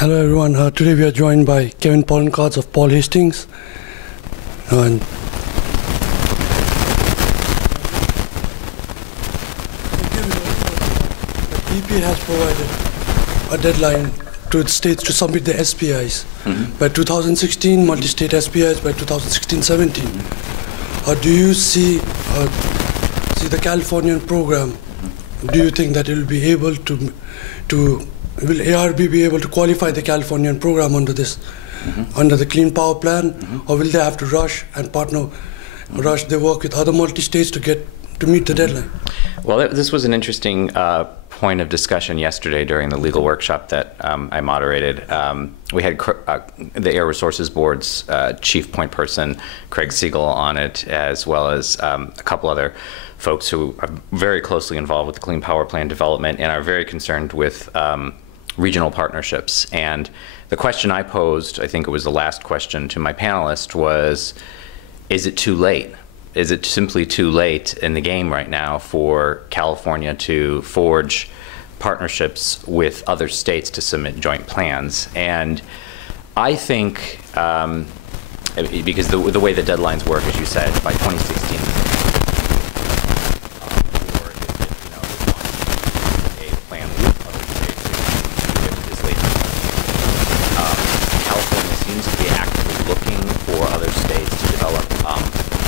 Hello everyone, today we are joined by Kevin Poloncarz of Paul Hastings. And the EPA has provided a deadline to its states to submit the SPIs by 2016, multi-state SPIs by 2016-17. Do you see the Californian program? Do you think that it will be able to will ARB be able to qualify the Californian program under this, under the Clean Power Plan, or will they have to rush and rush their work with other multi-states to meet the deadline? Well, this was an interesting point of discussion yesterday during the legal workshop that I moderated. We had the Air Resources Board's chief point person, Craig Siegel, on it, as well as a couple other folks who are very closely involved with the Clean Power Plan development and are very concerned with regional partnerships. And the question I posed, I think it was the last question to my panelist, was, is it too late? Is it simply too late in the game right now for California to forge partnerships with other states to submit joint plans? And I think, because the way the deadlines work, as you said, by 2016,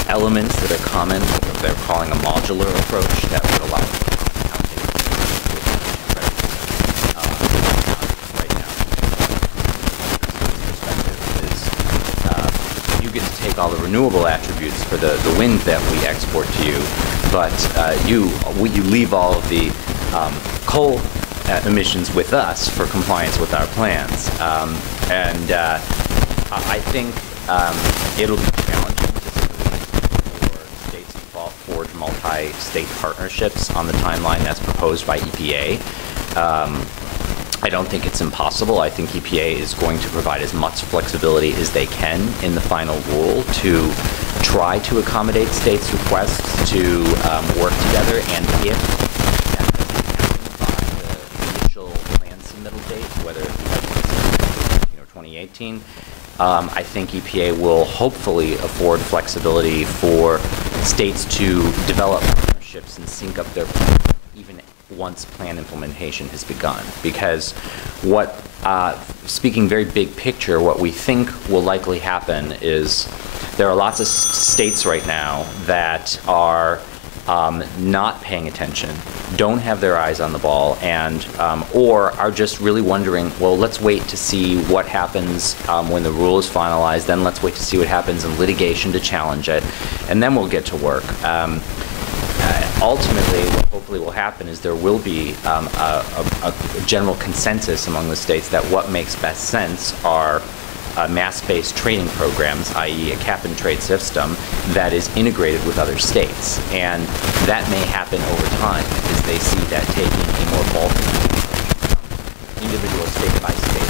elements that are common, what they're calling a modular approach that would allow counting right now. Perspective is you get to take all the renewable attributes for the wind that we export to you, but you leave all of the coal emissions with us for compliance with our plans. I think it'll be challenging forge multi-state partnerships on the timeline that's proposed by EPA. I don't think it's impossible. I think EPA is going to provide as much flexibility as they can in the final rule to try to accommodate states' requests to work together, and if that doesn't happen by the initial plan submittal date, whether it be by 2017 or 2018, I think EPA will hopefully afford flexibility for states to develop partnerships and sync up their plan even once plan implementation has begun. Because speaking very big picture, what we think will likely happen is there are lots of states right now that are not paying attention, don't have their eyes on the ball, and or are just really wondering, well, let's wait to see what happens when the rule is finalized, then let's wait to see what happens in litigation to challenge it, and then we'll get to work. Ultimately, what hopefully will happen is there will be a general consensus among the states that what makes best sense are mass-based trading programs, i.e. a cap-and-trade system that is integrated with other states. And that may happen over time as they see that taking a more bulk individual state-by-state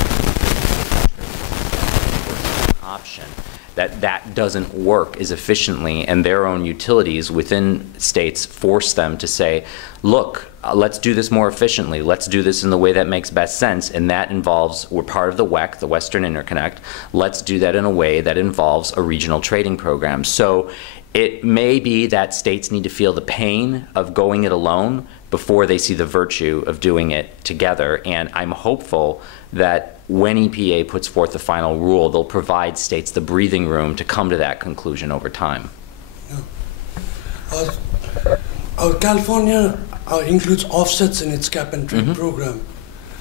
option, that doesn't work as efficiently, and their own utilities within states force them to say, look, let's do this more efficiently. Let's do this in the way that makes best sense, and that involves, we're part of the WEC, the Western Interconnect. Let's do that in a way that involves a regional trading program. So it may be that states need to feel the pain of going it alone before they see the virtue of doing it together. And I'm hopeful that when EPA puts forth the final rule, they'll provide states the breathing room to come to that conclusion over time. Yeah. California includes offsets in its cap-and-trade program.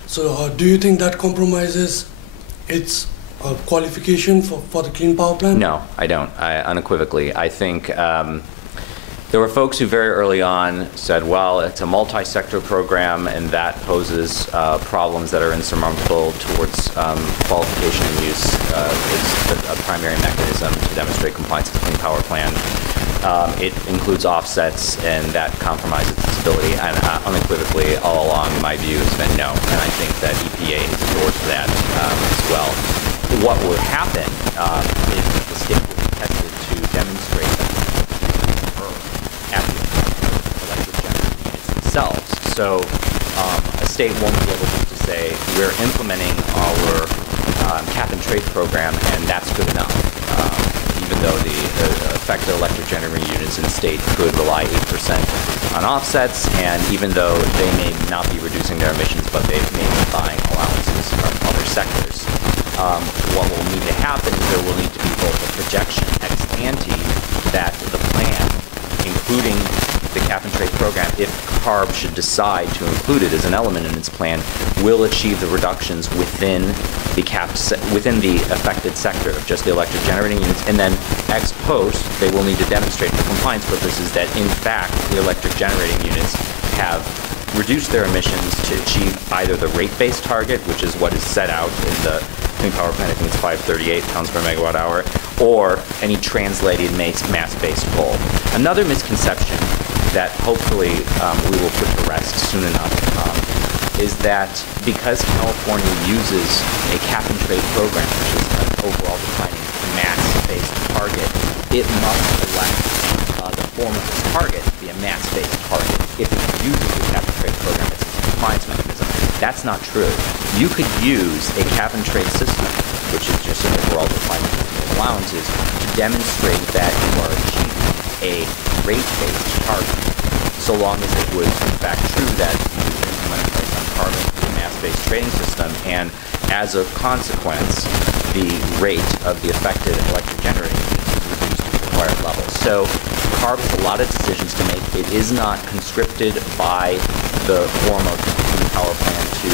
So do you think that compromises its qualification for the Clean Power Plan? No, I don't, unequivocally. I think there were folks who very early on said, well, it's a multi-sector program and that poses problems that are insurmountable towards qualification and use is a primary mechanism to demonstrate compliance with the Clean Power Plan. It includes offsets, and that compromises its stability. And unequivocally, all along, my view has been no. And I think that EPA has endorsed that as well. What will happen is that the state will be tested to demonstrate that at the electric generating units themselves. So a state won't be able to say we're implementing our cap and trade program, and that's good enough. Even though the effective electric generating units in the state could rely 8% on offsets, and even though they may not be reducing their emissions, but they may be buying allowances from other sectors. What will need to happen is there will need to be both a projection ex ante that the plan, including the cap and trade program, if CARB should decide to include it as an element in its plan, will achieve the reductions within the affected sector of just the electric generating units, and then ex post they will need to demonstrate for compliance purposes that in fact the electric generating units have reduced their emissions to achieve either the rate-based target, which is what is set out in the Clean Power Plan, I think it's 538 pounds per megawatt hour, or any translated mass-based goal. Another misconception that hopefully we will put to rest soon enough is that because California uses a cap and trade program, which is an overall defining mass-based target, it must elect the form of its target to be a mass-based target if it uses the cap and trade program as its compliance mechanism. That's not true. You could use a cap and trade system, which is just an overall defining system of allowances, to demonstrate that you are achieving a rate-based target, so long as it was in fact true that you implemented a price on carbon through a mass-based trading system, and as a consequence, the rate of the affected electric generating units is reduced to the required level. So CARB has a lot of decisions to make. It is not conscripted by the form of the Clean Power Plan to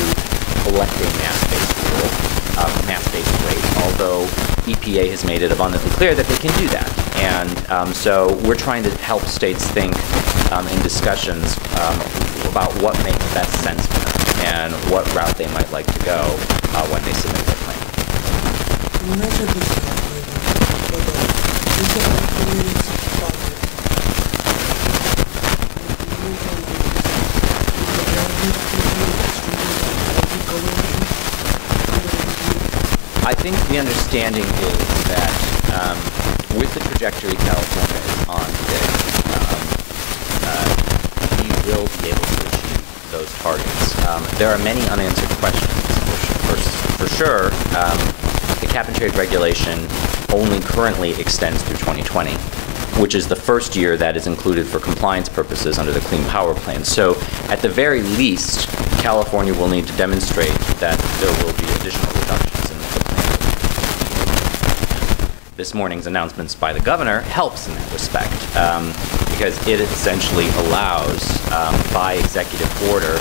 elect a mass-based rule, mass-based rate, although EPA has made it abundantly clear that they can do that. And so we're trying to help states think in discussions about what makes best sense for them and what route they might like to go when they submit their plan. You mentioned this, is the I think the understanding is that with the trajectory California is on today, we will be able to achieve those targets. There are many unanswered questions. For sure, the cap and trade regulation only currently extends through 2020, which is the first year that is included for compliance purposes under the Clean Power Plan. So at the very least, California will need to demonstrate that there will be additional reductions in the plan. This morning's announcements by the governor helps in that respect because it essentially allows, by executive order,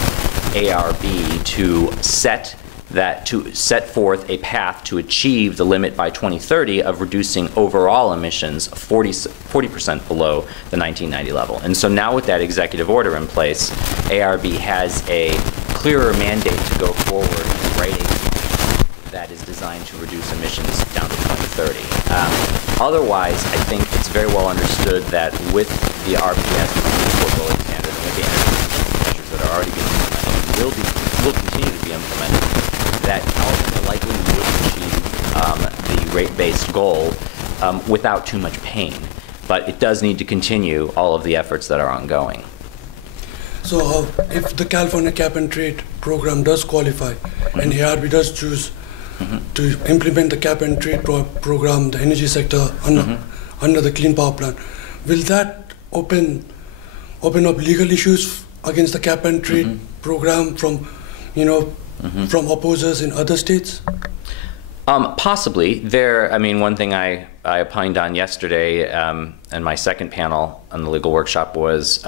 ARB to set forth a path to achieve the limit by 2030 of reducing overall emissions 40% below the 1990 level. And so now with that executive order in place, ARB has a clearer mandate to go forward and write a plan that is designed to reduce emissions down to 2030. Otherwise, I think it's very well understood that with the RPS, the portfolio standard, and with the energy measures that are already being implemented, will continue to be implemented, that California likely would achieve the rate-based goal without too much pain. But it does need to continue all of the efforts that are ongoing. So if the California Cap and Trade program does qualify, and ARB does choose to implement the Cap and Trade program, the energy sector under the Clean Power Plan, will that open up legal issues against the Cap and Trade program from, from opposers in other states? Possibly. One thing I opined on yesterday, and my second panel on the legal workshop was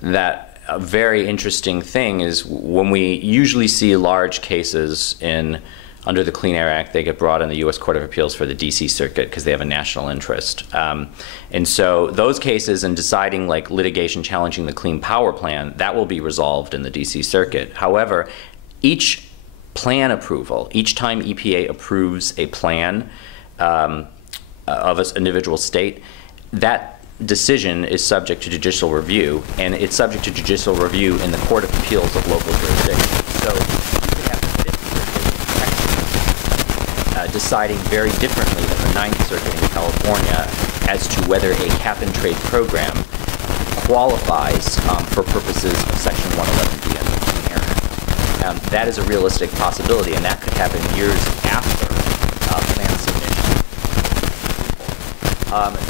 that a very interesting thing is when we usually see large cases under the Clean Air Act, they get brought in the U.S. Court of Appeals for the D.C. Circuit because they have a national interest. And so those cases and deciding like litigation challenging the Clean Power Plan, that will be resolved in the D.C. Circuit. However, each plan approval, each time EPA approves a plan of an individual state, that decision is subject to judicial review, and it's subject to judicial review in the Court of Appeals of local jurisdictions. So you could have the 5th Circuit deciding very differently than the 9th Circuit in California as to whether a cap and trade program qualifies for purposes of Section 111B of the Clean Air Act. program, that is a realistic possibility, and that could happen years after plan submission.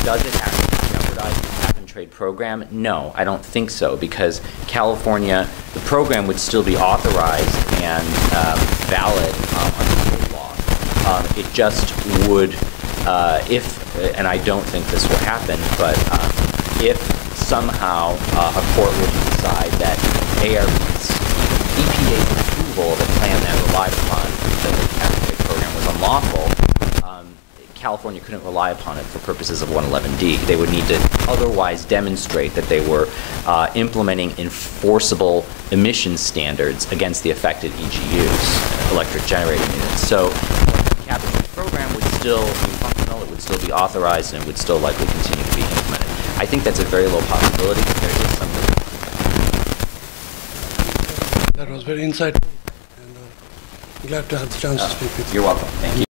Does it actually jeopardize the cap-and-trade program? No, I don't think so, because California, the program would still be authorized and valid under state law. It just would, and I don't think this will happen, but if somehow a court were to decide that ARB's EPA's approval of a plan that relied upon the cap-and-trade program was unlawful, California couldn't rely upon it for purposes of 111D. They would need to otherwise demonstrate that they were implementing enforceable emission standards against the affected EGUs, electric generating units. So the cap-and-trade program would still be functional, it would still be authorized, and it would still likely continue to be implemented. I think that's a very low possibility, but there is something. That was very insightful, and glad to have the chance to speak with you. You're welcome. Thank you.